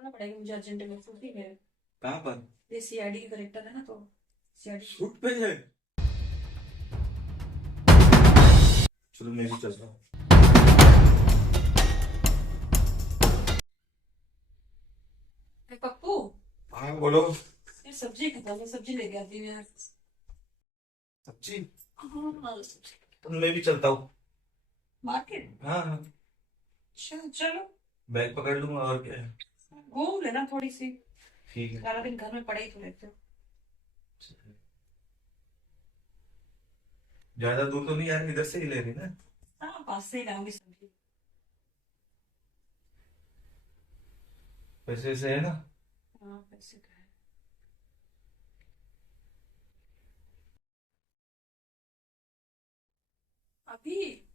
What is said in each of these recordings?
निकालना पड़ेगा मुझे अर्जेंट में, छुट्टी है। कहाँ पर? ये सीआईडी का करेक्टर है ना, तो सीआईडी। शूट पे है? चलो मैं भी चल रहा हूँ। पप्पू, हाँ बोलो। ये सब्जी खत्म है, सब्जी लेके आती हूँ यार। सब्जी? हाँ, तो मैं भी चलता हूँ। मार्केट? हाँ हाँ। चलो। बैग पकड़ लूंगा और क्या है। घूम लेना थोड़ी सी, ठीक है। सारा दिन घर में पड़े ही तो रहते हो। ज्यादा दूर तो नहीं यार, इधर से ही ले रही ना। हाँ, पास से ही लाऊंगी सब्जी। पैसे से है ना? हाँ, पैसे का है। अभी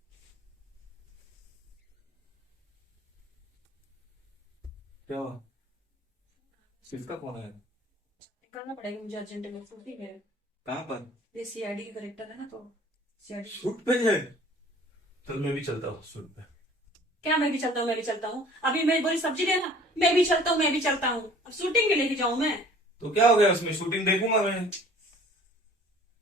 क्या हुआ? किसका फोन है? निकालना पड़ेगा मुझे अर्जेंट में, छुट्टी है। कहाँ पर? ये सीआईडी का करेक्टर है ना, तो सीआईडी। शूट पे है? चल मैं भी चलता हूँ शूट पे। क्या मैं भी चलता हूँ, मैं भी चलता हूँ? अभी मैं बोली सब्जी लेना, मैं भी चलता हूँ, मैं भी चलता हूँ। अब शूटिंग में लेके जाऊं मैं? तो क्या हो गया उसमें, शूटिंग देखूंगा मैं।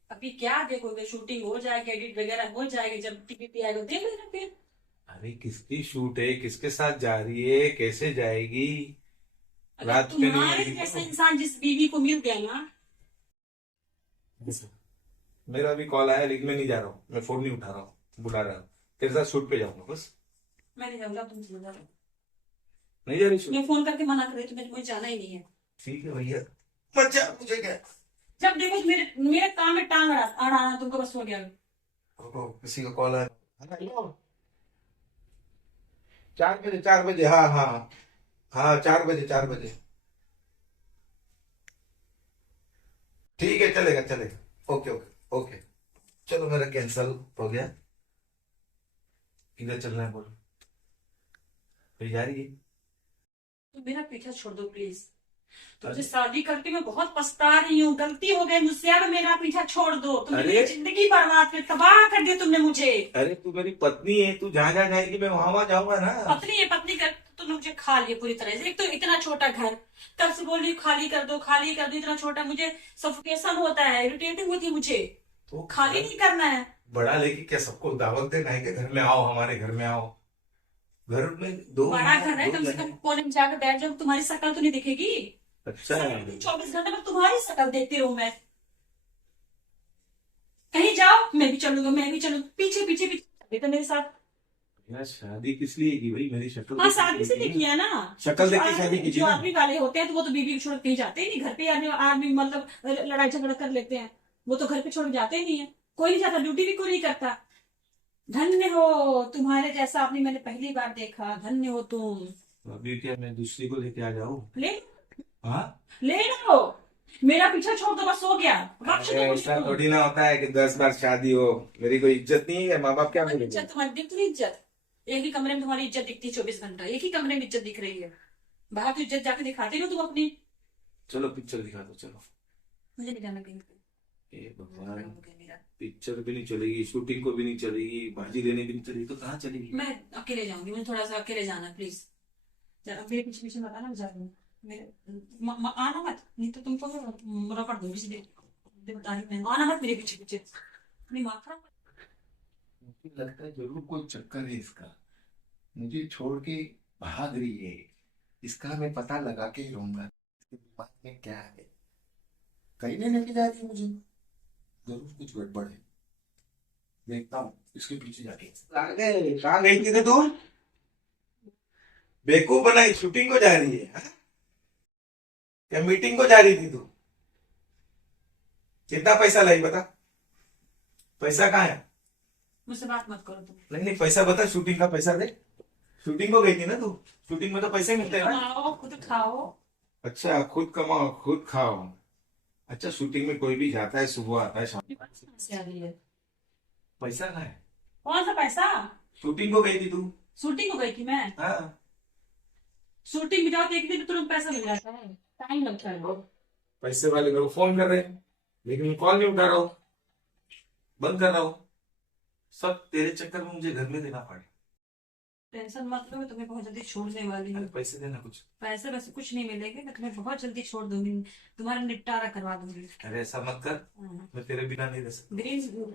अभी क्या देखोगे, शूटिंग हो जाएगी, एडिट वगैरह हो जाएगी, जब टीवी पे आएगा देख लेना फिर। अरे किसकी शूट है, किसके साथ जा रही है, कैसे जाएगी? अगर रात पे नहीं तुम्हारे होगी जैसा तो। इंसान जिस बीवी को मिल गया ना। मेरा भी कॉल आया लेकिन मैं नहीं जा रहा हूँ, मैं फोन नहीं उठा रहा हूँ, बुला रहा हूँ। तेरे साथ शूट पे जाऊंगा बस। मैं नहीं जाऊंगा, तुम चले जाओ। नहीं जा रही शूट? मैं फोन करके मना कर रही, तुम्हें मुझे जाना ही नहीं है। ठीक है भैया, मत जा, मुझे क्या। जब देखो मेरे मेरे काम में टांग अड़ाना तुमको बस हो गया। रुको, किसी का कॉल आया। हेलो? 4 बजे, 4 बजे, हाँ हाँ हाँ, 4 बजे, 4 बजे। ठीक है, चलेगा चलेगा, ओके ओके ओके। चलो मेरा कैंसल हो गया। किधर चलना है बोलो। कहीं जा रही है? तुम मेरा पीछा छोड़ दो प्लीज। तुमसे अरे शादी करके मैं बहुत पछता रही हूँ, गलती हो गई मुझसे, अब मेरा पीछा छोड़ दो। तुमने अरे मेरी जिंदगी बर्बाद कर तबाह कर दिया तुमने मुझे। अरे तू मेरी पत्नी है, तू जहाँ जहाँ जाएगी मैं वहां वहां जाऊंगा ना। पत्नी है, पत्नी कर तुमने मुझे खा लिया पूरी तरह से। एक तो इतना छोटा घर, तब से बोल रही हूँ खाली कर दो खाली कर दो, इतना छोटा, मुझे सफोकेशन होता है, इरिटेटिंग होती है मुझे। तो खाली नहीं करना है। बड़ा लेके क्या सबको दावत देना है कि घर में आओ, हमारे घर में आओ? घर में दो बड़ा घर है, दो कम से जने। कम कोने में जाकर बैठ जाओ, तुम्हारी शक्ल तो नहीं दिखेगी। अच्छा। 24 घंटे में तुम्हारी शक्ल देखती रहूं मैं? कहीं जाओ, मैं भी चलूंगा, मैं भी चलूंगा, पीछे पीछे पीछे चलते थे मेरे साथ। यार शादी किस लिए की भाई, मेरी शक्ल हाँ, देख के शादी से की देखी ना। है ना। शक्ल देख के शादी जो कीजिए ना। आर्मी वाले होते हैं तो वो तो बीवी को छोड़ के कहीं जाते ही नहीं, घर पे आदमी आदमी मतलब लड़ाई झगड़ा कर लेते हैं। वो तो घर पे छोड़ के जाते ही नहीं है। कोई नहीं जाता, ड्यूटी भी कोई नहीं करता। धन्य हो, तुम्हारे जैसा आपने मैंने पहली बार देखा, धन्य हो तुम। तो अभी क्या मैं दूसरी को लेके आ जाऊं? ले हाँ। ले लो, मेरा पीछा छोड़ दो, बस हो गया। बख्श अरे दो मुझे ऐसा तुम। थोड़ी ना होता है कि 10 बार शादी हो। मेरी कोई इज्जत नहीं है, माँ बाप क्या तुम्हारी बोलेंगे? इज्जत, तुम्हारी दिखती नहीं इज्जत। एक ही कमरे में तुम्हारी इज्जत दिखती है 24 घंटा, एक ही कमरे में इज्जत दिख रही है। बाहर तो इज्जत जाके दिखाते हो तुम अपनी। चलो पिक्चर दिखा दो, चलो। मुझे नहीं जाना कहीं पे। ए मूड भगवान। खराब हो गया मेरा। पिक्चर भी नहीं चलेगी, शूटिंग को भी नहीं चलेगी, बाजी लेने भी नहीं चलेगी, तो कहाँ चलेगी? मैं अकेले जाऊंगी, मुझे थोड़ा सा अकेले जाना प्लीज। जरा मेरे पीछे पीछे मत आना, मैं जा रही हूँ। मेरे आना मत, नहीं तो तुमको रपट दूंगी सीधे। बता रही हूँ मैं, आना मत मेरे पीछे पीछे। नहीं, माफ खराब। मुझे लगता है जरूर कोई चक्कर है इसका। मुझे छोड़ के भाग रही है। इसका मैं पता लगा के ही रहूंगा, इसके दिमाग में क्या है। कहीं नहीं लेके जा रही है मुझे, जरूर कुछ गड़बड़ है। देखता हूँ इसके पीछे जाके। कहाँ गई थी तू? बेवकूफ बनाई, शूटिंग को जा रही है हाँ? क्या मीटिंग को जा रही थी तू? कितना पैसा लाई बता? पैसा कहाँ है? मुझसे बात मत करो तुम। नहीं नहीं, पैसा बता, शूटिंग का पैसा दे। शूटिंग को गई थी ना तू? शूटिंग में तो पैसे मिलते हैं ना? कमाओ, खुद खाओ। अच्छा, खुद कमाओ खुद खाओ। अच्छा, शूटिंग में कोई भी जाता है, सुबह आता है शाम अपनी को। बात कहाँ से आ रही है? पैसा कहाँ है? कौन सा पैसा? शूटिंग को गई थी तू? शूटिंग को गई थी मैं? हाँ। शूटिंग में जाओ तो एक दिन में तुरंत पैसा मिल जाता है, टाइम लगता है। पैसे वाले मेरे को फोन कर रहे हैं लेकिन मैं कॉल नहीं उठा रहा हूँ, बंद कर रहा हूँ। सब तेरे चक्कर में मुझे घर में देना पड़े। टेंशन मत लो, मैं तुम्हें बहुत जल्दी छोड़ने वाली हूँ। अरे पैसे देना कुछ। पैसे वैसे कुछ नहीं मिलेंगे, मैं तुम्हें बहुत जल्दी छोड़ दूंगी, तुम्हारा निपटारा करवा दूंगी। अरे ऐसा मत कर, हाँ। मैं तेरे बिना नहीं रह सकता। ग्रीन तेरे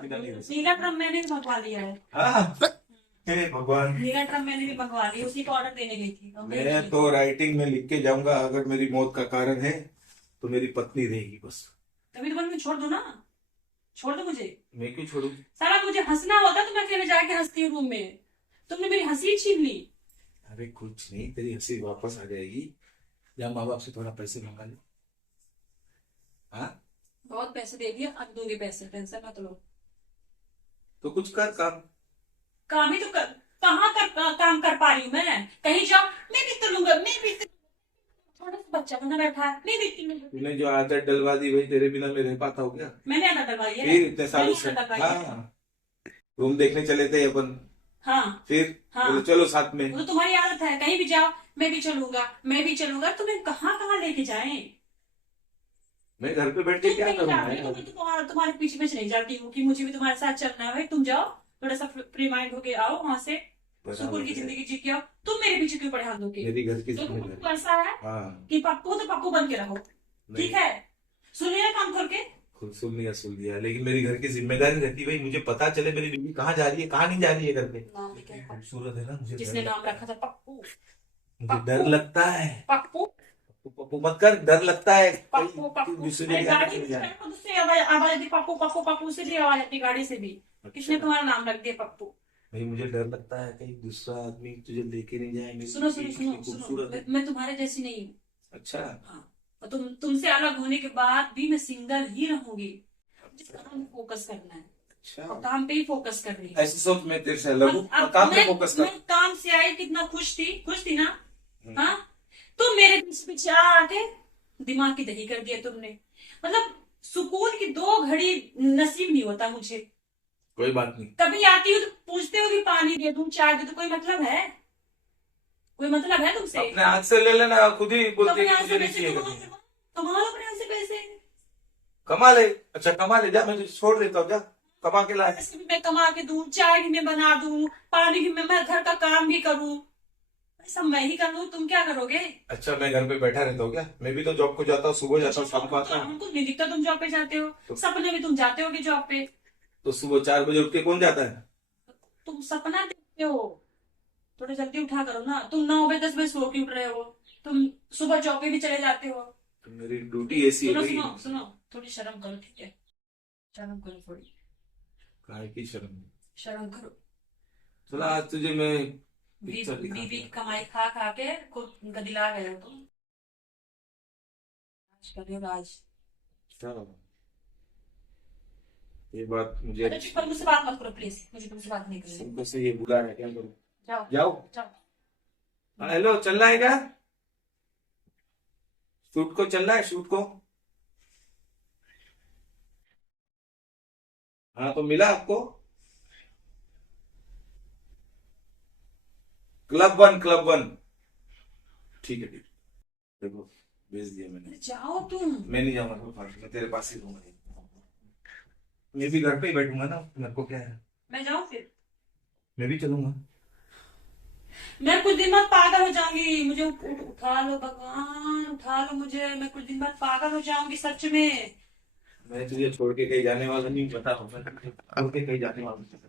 बिना नहीं रह सकता। नीला ड्रम मैंने भी मंगवा लिया है। हाँ, हे भगवान। नीला ड्रम मैंने भी मंगवा लिया, उसी को ऑर्डर देने गई थी। मैं तो राइटिंग में लिख के जाऊंगा, अगर मेरी मौत का कारण है तो मेरी पत्नी रहेगी बस। तभी तो मैं छोड़ दो ना, छोड़ दो मुझे। मैं क्यों छोड़ू? साला मुझे हंसना होता तो मैं अकेले जाके हंसती हूँ रूम में, तुमने मेरी हंसी छीन ली। अरे कुछ नहीं, तेरी हंसी वापस आ जाएगी। या माँ बाप से थोड़ा पैसे मंगा ले। हाँ, बहुत पैसे दे दिए, अब दूंगी पैसे, टेंशन मत लो। तो कुछ कर काम। काम ही तो कर, कहाँ कर काम कर पा रही हूँ मैं? कहीं जाओ, मैं भी तो लूंगा, मैं भी तो, थोड़ा सा बच्चा बना बैठा है, मैं देखती हूँ। तूने जो आदत डलवा दी भाई, तेरे बिना मैं रह पाता हूँ क्या? मैंने आदत डलवाई है, फिर इतने सालों से। मैंने आदत डलवाई है। हाँ, रूम देखने चले थे अपन। हाँ फिर हाँ। बोले चलो साथ में। वो तो तुम्हारी आदत है, कहीं भी जाओ मैं भी चलूंगा, मैं भी चलूंगा, तुम्हें कहाँ कहाँ लेके जाएं? मैं घर पे बैठ के तुम क्या कहीं करूंगा जा रही हो, यार? मैं तो तुम्हारे पीछे पीछे नहीं जाती हूँ कि मुझे भी तुम्हारे साथ चलना है। भाई तुम जाओ, थोड़ा सा फ्री माइंड होके आओ वहां से, सुकून की जिंदगी जी के आओ। तुम मेरे पीछे क्यों पड़े हाथ के? मेरी घर की तो जिम्मेदारी। तुमको ऐसा है हाँ, कि पप्पू तो पप्पू बन के रहो, ठीक है? सुनिए काम करके। खुद सुन लिया, लेकिन मेरी घर की जिम्मेदारी रहती भाई, मुझे पता चले मेरी बीवी कहाँ जा रही है, कहाँ नहीं जा रही है घर पे। नाम लिखा है, खूबसूरत है ना, मुझे जिसने नाम रखा था पप्पू। मुझे डर लगता है। पप्पू पप्पू पप्पू मत कर, डर लगता है। पप्पू पप्पू, दूसरी अरे जगह गाड़ी चले में जाए। चढ़े खुद से आवाज आवाज आती, पप्पू पप्पू पप्पू से भी आवाज आती, गाड़ी से भी। किसने तुम्हारा नाम रख दिया पप्पू? भाई मुझे डर लगता है कहीं दूसरा आदमी तुझे लेके नहीं जाए। मेरी सुनो सुनो बीवी सुनो इतनी सुनो, खूबसूरत है। मैं तुम्हारे जैसी नहीं हूँ। अच्छा। हाँ, और तुमसे अलग होने के बाद भी मैं सिंगल ही रहूंगी। जिस काम में फोकस करना है, अच्छा, और काम पे ही फोकस करनी है। ऐसी सोच मैं तेरे से अलग हूँ, अब काम पे मैं फोकस कर। काम से आई कितना खुश थी ना? हाँ, तुम मेरे पीछे पीछे आके दिमाग की दही कर दिया तुमने। मतलब सुकून की 2 घड़ी नसीब नहीं होता मुझे। कोई बात नहीं। कभी आती हो तो पूछते हो कि पानी दे दूं, चाय दे दूं, कोई मतलब है? कोई मतलब है तुमसे? अपने हाथ से ले लेना, खुद ही तो बोलती अपने है हाथ कि से मुझे नहीं पैसे चाहिए कमाओ, कभी। कमाओ अपने हाथ से पैसे। कमा ले। अच्छा कमा ले, जा मैं तुझे छोड़ देता हूँ, जा कमा के ला। पैसे भी मैं कमा के दूं, चाय भी मैं बना दूं, पानी भी मैं घर का काम भी करूं, सब मैं ही कर लूं, तुम क्या करोगे? अच्छा मैं घर पे बैठा रहता हूँ क्या? मैं भी तो जॉब को जाता हूँ, सुबह जाता हूँ, शाम को आता हूँ। हमको नहीं दिखता तुम जॉब पे जाते हो, सपने में तुम जाते होगे जॉब पे। तो सुबह 4 बजे उठ के कौन जाता है? तुम सपना देखते हो, थोड़ा जल्दी उठा करो ना। तुम 9 बजे 10 बजे सो के उठ रहे हो, तुम सुबह जॉब पे भी चले जाते हो। तो मेरी ड्यूटी ऐसी है सुनो भाई। सुनो सुनो, थोड़ी शर्म करो, ठीक है? शर्म करो थोड़ी, काहे की शर्म? शर्म करो। चला आज तुझे मैं पिक्चर बीबी दिखा की कमाई खा खा के खुद गदिला गए हो तुम। राज कर रहे हो, राज। दूँ। ये बात मुझे अच्छा चुप करो, मुझसे बात मत करो प्लीज, मुझे तुमसे बात नहीं करनी। सबको से ये बुला है, क्या करूं? जाओ जाओ। जाओ। हाँ, हेलो, चलना है क्या? शूट को चलना है, शूट को। हाँ तो मिला आपको? क्लब 1। ठीक है, ठीक है। देखो भेज दिया मैंने। अरे जाओ तुम। मैं नहीं जाऊंगा कोई पार्टी में, तेरे पास ही रहूंगा। मैं भी घर पे ही बैठूंगा ना, मेरे को क्या है। मैं जाऊं फिर? मैं भी चलूंगा। मैं कुछ दिन बाद पागल हो जाऊंगी, मुझे उठा लो भगवान, उठा लो मुझे, मैं कुछ दिन बाद पागल हो जाऊंगी सच में। मैं तुझे छोड़ के कहीं जाने वाला नहीं, पता हो, मैं तुझे छोड़ के कहीं जाने वाला नहीं।